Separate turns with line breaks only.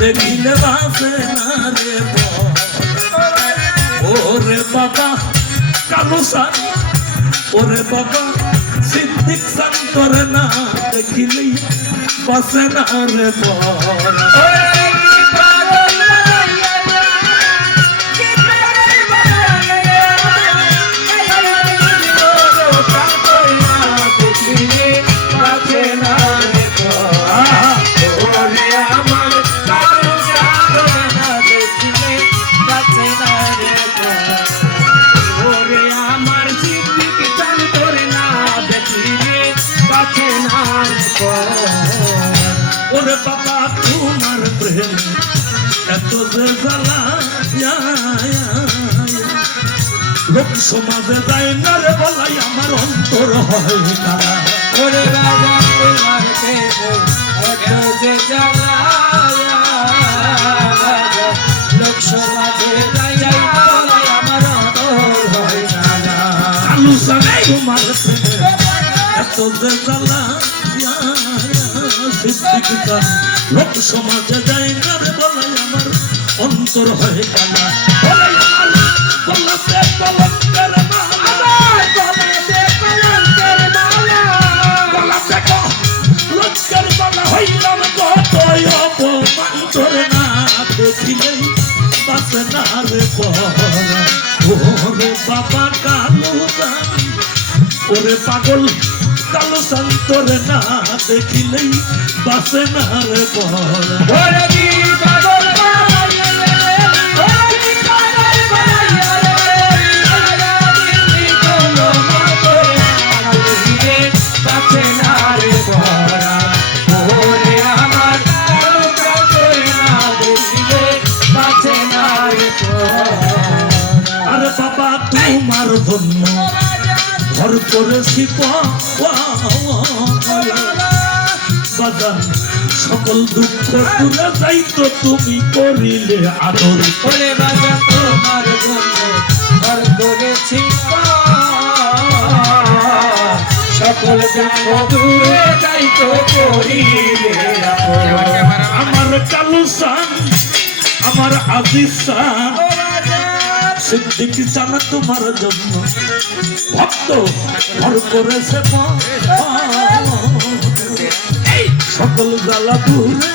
দেখিলে বাসে না রে মন ওরে বাবা, কালু সান ওরে বাবা, সিদ্দিক সান তোরে না দেখিলেই বাসে না ওরে বাবা তোমার প্রেম এত যে জ্বালা। লোক সমাজে যায় না রে বলাই আমার অন্তর হয় তারা।
ওরে রাজা তোমার প্রেমে এত যে জ্বালা লোক সমাজে বলাই আমার অন্তর হয়
সানে তোমার প্রেমে এত যে জ্বালা লোক সমাজে যায় না রে বলাই আমার অন্তর হয় আমার গলাতে কলঙ্কের মালা গলাতে কলঙ্কের মালা হইলাম কত অপমান তোর না দেখিলেই বাসে না রে পরা ওরে বাবা কালু ওরে পাগল কালো সন্তরে না দেখিলেই বাসে না রে পরা। আরে বাবা তোমার জন্য ঘর করেছি বাজান, সকল দুঃখ দূরে যাইতো তুমি করিলে, আদর
ওরে বাবা তোমার ঘর করেছি সকল দুঃখ দূরে যাই তো করিলে।
আমার কালু সান, আমার আজিজ সান সিদ্দিক চান তোমার জন্য। ভক্ত করেছে সকল গালা দূরে